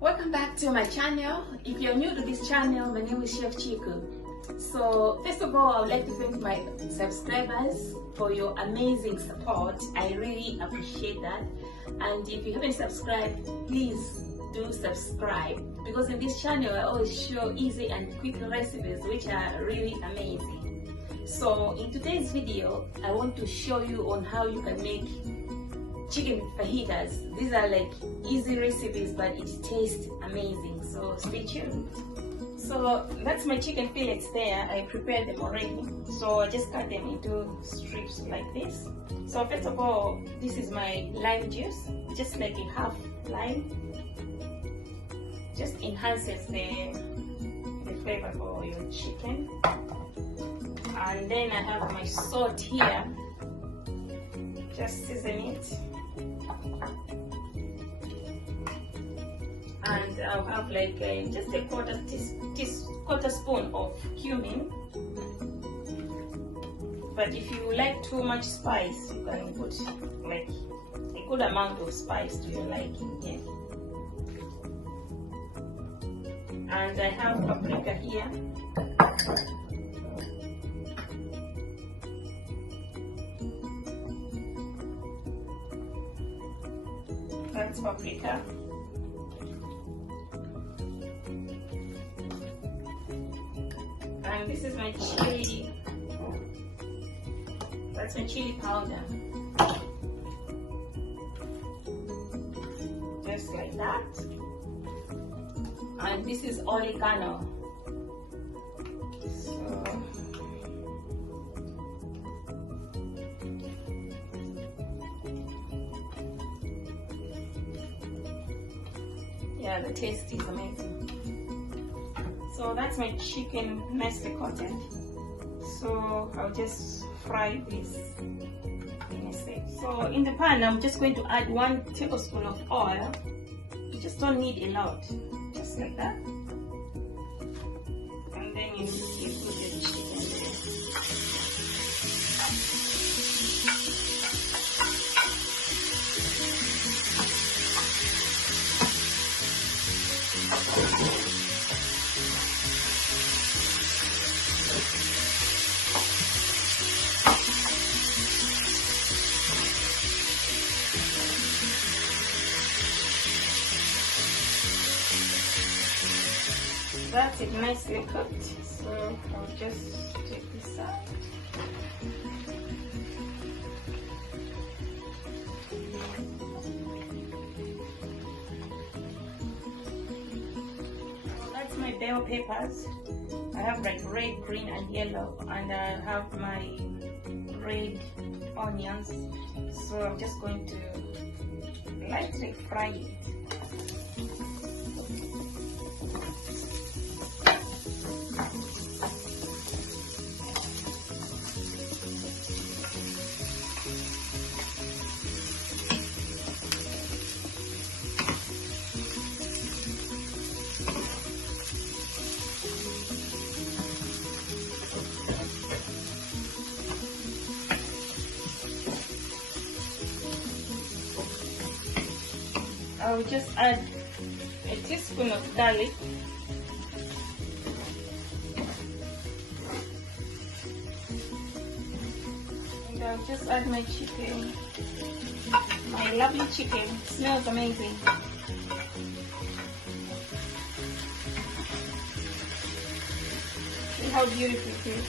Welcome back to my channel. If you're new to this channel, my name is Chef Chiku. So first of all, I would like to thank my subscribers for your amazing support. I really appreciate that. And if you haven't subscribed, please do subscribe, because in this channel I always show easy and quick recipes which are really amazing. So in today's video, I want to show you on how you can make chicken fajitas. These are like easy recipes, but it tastes amazing, so stay tuned. So that's my chicken fillets there. I prepared them already, so I just cut them into strips like this. So first of all, this is my lime juice, just like a half lime. Just enhances the flavor for your chicken. And then I have my salt here, just season it. And I'll have like just a quarter spoon of cumin. But if you like too much spice, you can put like a good amount of spice to your liking here. And I have paprika here. That's paprika. And this is my chili. That's my chili powder. Just like that. And this is oregano. So yeah, the taste is amazing. So that's my chicken nicely coated. So I'll just fry this in a sec. So in the pan, I'm just going to add 1 tablespoon of oil. You just don't need a lot, just like that. And then you put the chicken there. That's it, nicely cooked. So I'll just take this out. So that's my bell peppers. I have like red, green, and yellow, and I have my red onions. So I'm just going to lightly fry it. I'll just add a teaspoon of garlic. And I'll just add my chicken. My lovely chicken. It smells amazing. See how beautiful it is.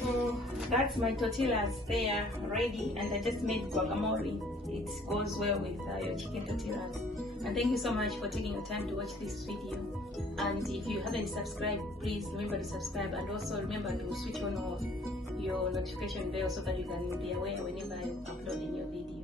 So that's my tortillas there ready, and I just made guacamole. It goes well with your chicken tortillas. And thank you so much for taking your time to watch this video. And if you haven't subscribed, please remember to subscribe, and also remember to switch on your notification bell so that you can be aware whenever I upload a new video.